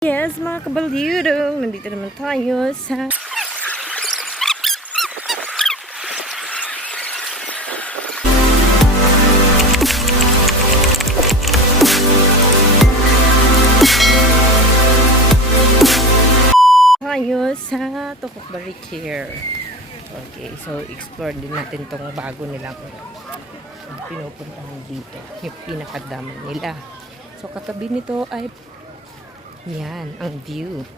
Yes, mga kabalyero, nandito naman tayo sa Tokok Barricade. Okay, so explore din natin tong bago nilang pinupuntahan dito, yung pinakadam nila. So katabi nito ay yan, ang view.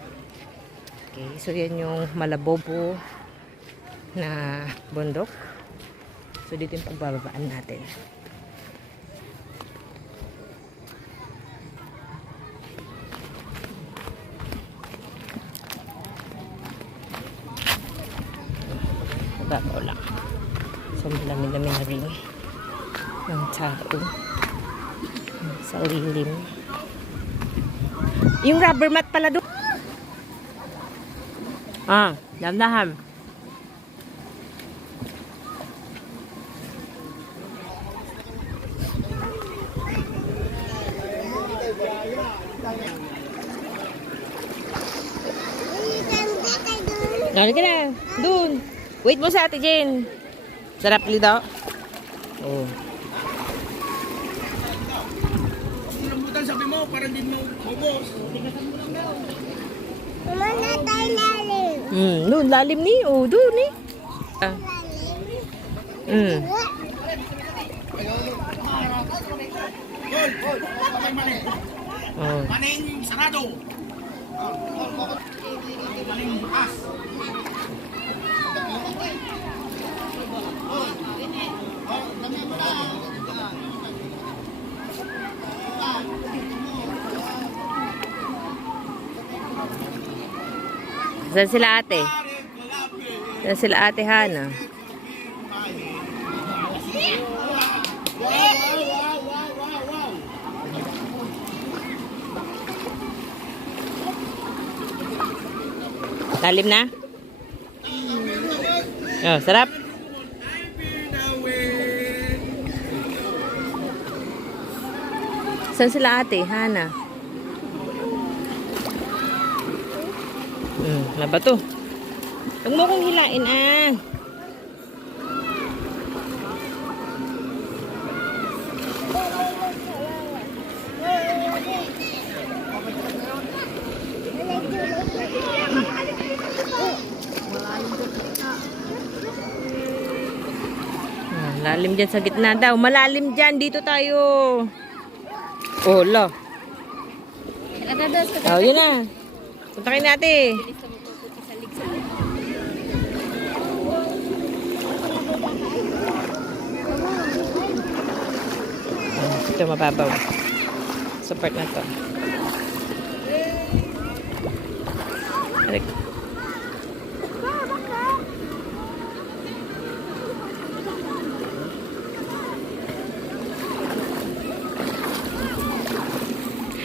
Okay, so yan yung Malabobo na bundok. So dito yung pagbababaan natin. Babaw lang. So malami-lami na rin ng tao sa lilim. Yung rubber mat pala doon. Damdahan. Nari ka na. Doon. Wait mo sa ate Jen. Sarap dito. Oh. Lambutan sabi mo para hindi mo ubos. Mama na tayo lalim. Doon lalim ni. Oh, doon eh. Oh. Maning sarado. Maning bukas. Saan sila ate? Saan sila ate Hana? Lalim na? Oh, sarap. Saan sila ate Hana? Na ba to? Huwag mo kong hilain Lalim dyan sa gitna daw. Malalim dyan. Dito tayo. Oh, lo. Oh, yun na. Punta kayo natin. Ito mababaw. Support na to.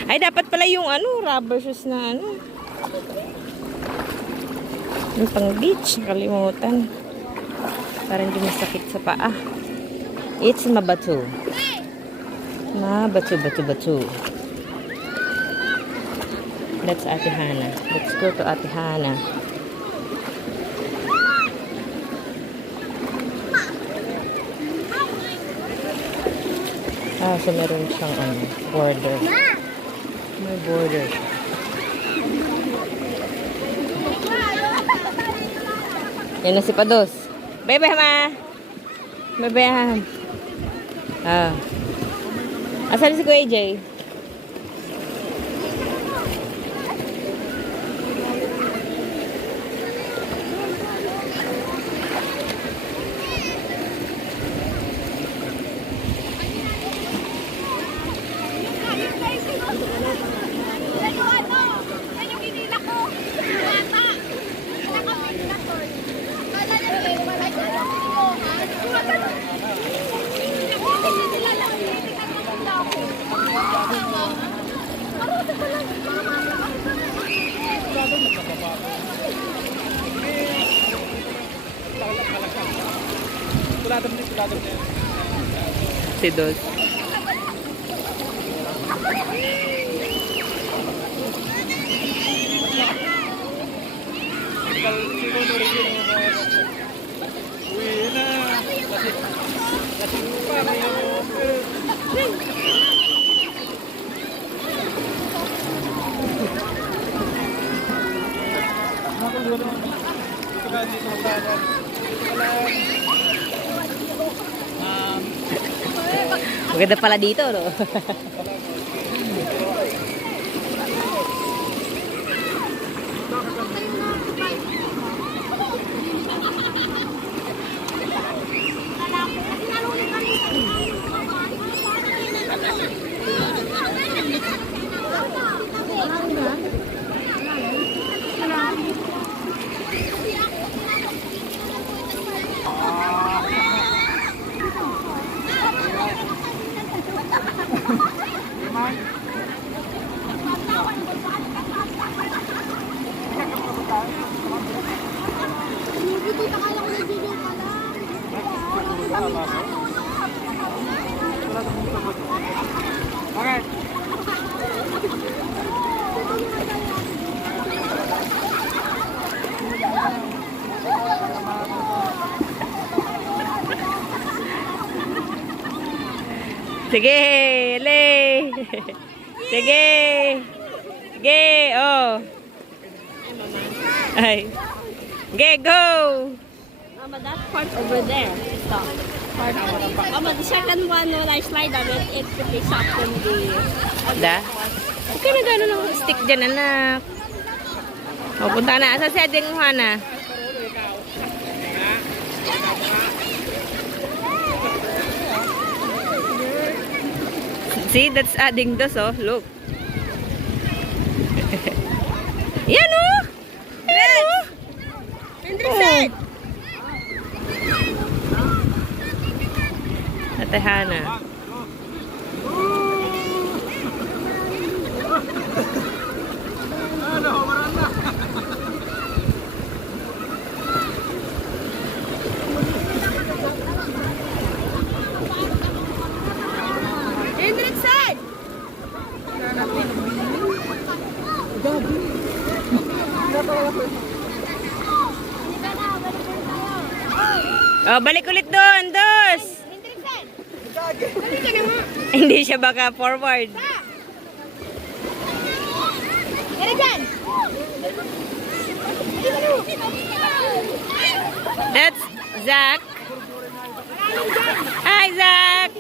Ay, dapat pala yung rubber shoes na yung pang beach. Nakalimutan. Para hindi masakit sa paa. It's mabato. Mabato. That's Ate Hana. Let's go to Ate Hana. So meron siyang border. May border siya. Yan na si Pados. Bye-bye, ma. Bye-bye. Asan si Kuya AJ? Si Dos. Maganda pala dito, no? Sige, le. Sige. Sige, oh. Ay. Sige, go. Mama, that part over there. Stop. Part over there. Mama, the second one when I slide on it, it could be shot from the... Da? Okay na gano'n ng stick dyan, anak. O, punta na. Sa setting mo, Hana. See, that's adding dust, oh. Look. Yan, oh. Yan, oh. Interesting. Ate Hana. Interesting. Oh, balik ulit doon, dos. Hindi siya baka forward. That's Zach. Hi, Zach.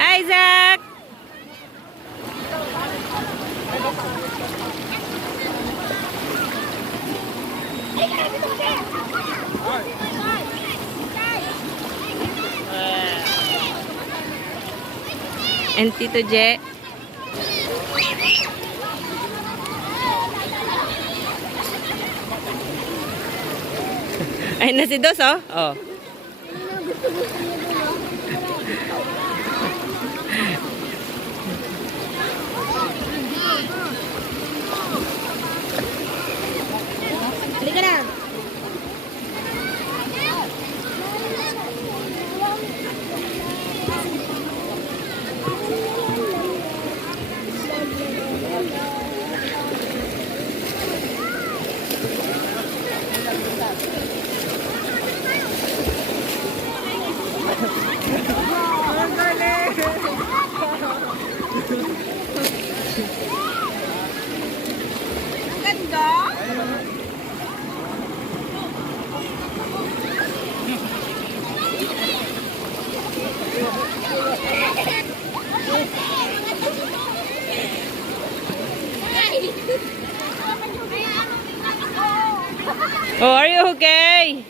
Hi, Zach. And Tito Je. Ay, na si Dos, oh. Oh. Halika na. Ganda. Oh, are you okay?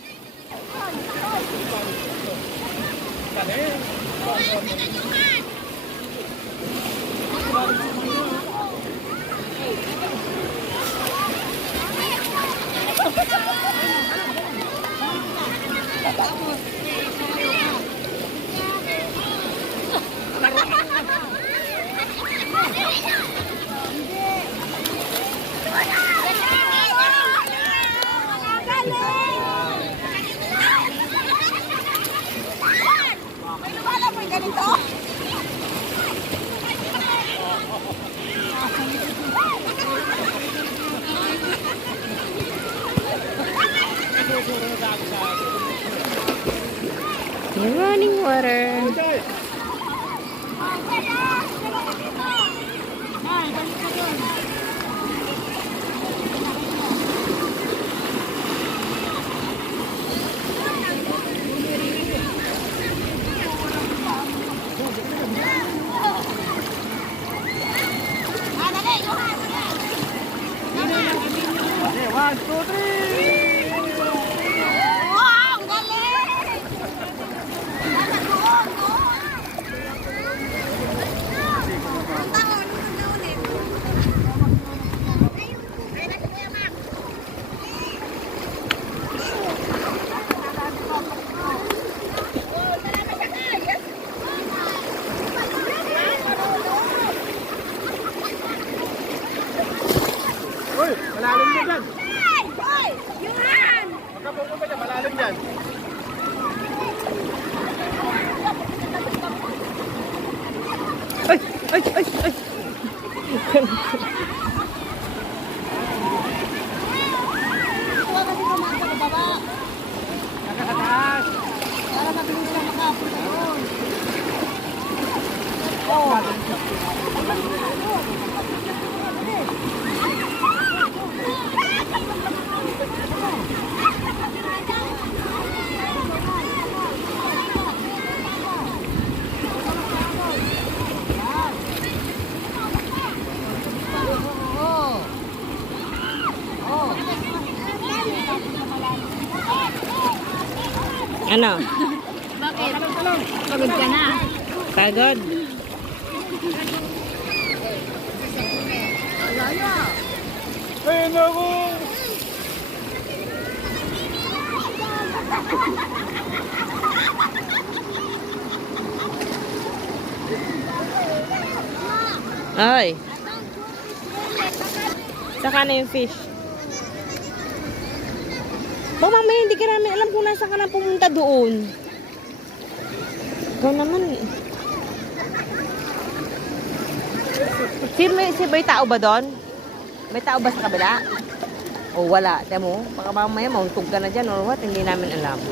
Yung running water. Okay, 1, 2, 3! Wow, ang galing! Uy, malalim mo dyan. Hoy! Yuhan! Magkapunta ka dyan, malalim dyan. Ay! Ay! Ay! Ay! Huwag kasi kumain sa baba. Nakakataas. Para mabilis na makapunta doon. Ano? Bakit? Pagod ka na. Pagod? Ay, naku! Ay! Saka na yung fish. Baka mamaya hindi ka namin alam kung nasa ka na pumunta doon. Ikaw naman. Si may tao ba doon? May tao ba sa kabila? O wala. Tiyan mo, baka mamaya mauntog ka na dyan or what, hindi namin alam.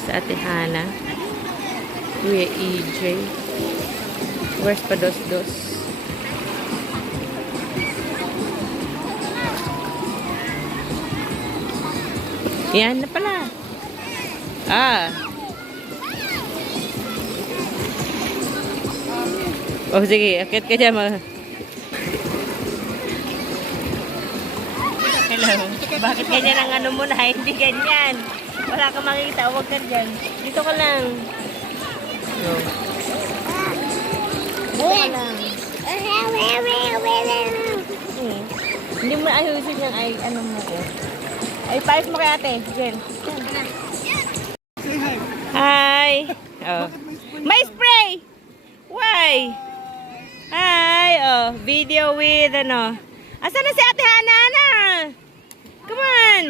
Sa Ate Hana, Kuya EJ, where's Pados-Dos? Yan na pala. Ah. Oh, sige, akit ka dyan mga. Hello. Bakit ganyan ang ano mo na? Hindi ganyan. Wala kang makikita. Huwag ka dyan. Dito ka lang. No. Dito ka lang. Hindi mo ayusin yan. Ay, ano mo ko. Ay, pares mo kay ate. Jen. Hi. Oh. May spray. Why? Hi. Oh, video with ano. Asan na si Ate Hana? Ana? Come on.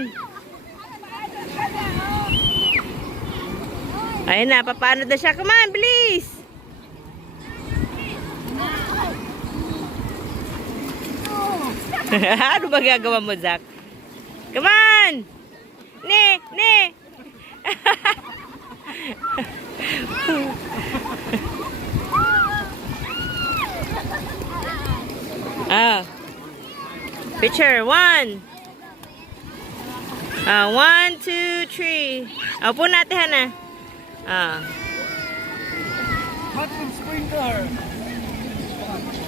Ayun na, papaano na siya? Come on, please. Ano ba gagawa mo, Zach? Come on! Ne! Ne! Ah. Picture, 1. 1, 2, 3. Upo natin, Hana. Ah. Hot tub sprinkler.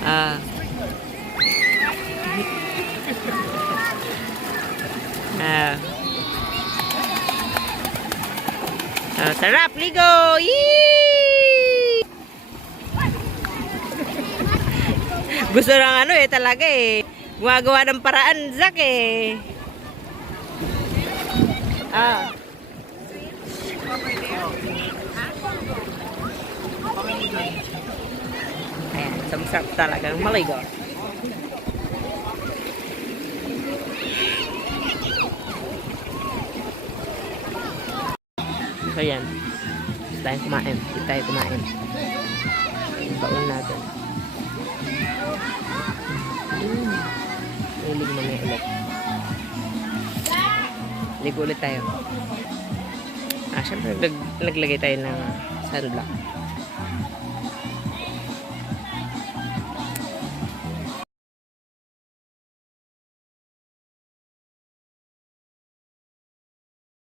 Ah. Ah. Ah, sarap, ligo! Yee! Gusto lang ano eh, talaga eh. Gumagawa ng paraan, Zak eh. Ah. Ayan, masarap talagang maligo. So yan. Gusto tayong kumain. Gusto tayo kumain. Yung baon natin. Hilig na may ulit. Ligo ulit tayo. Syempre naglagay tayo ng sunblock.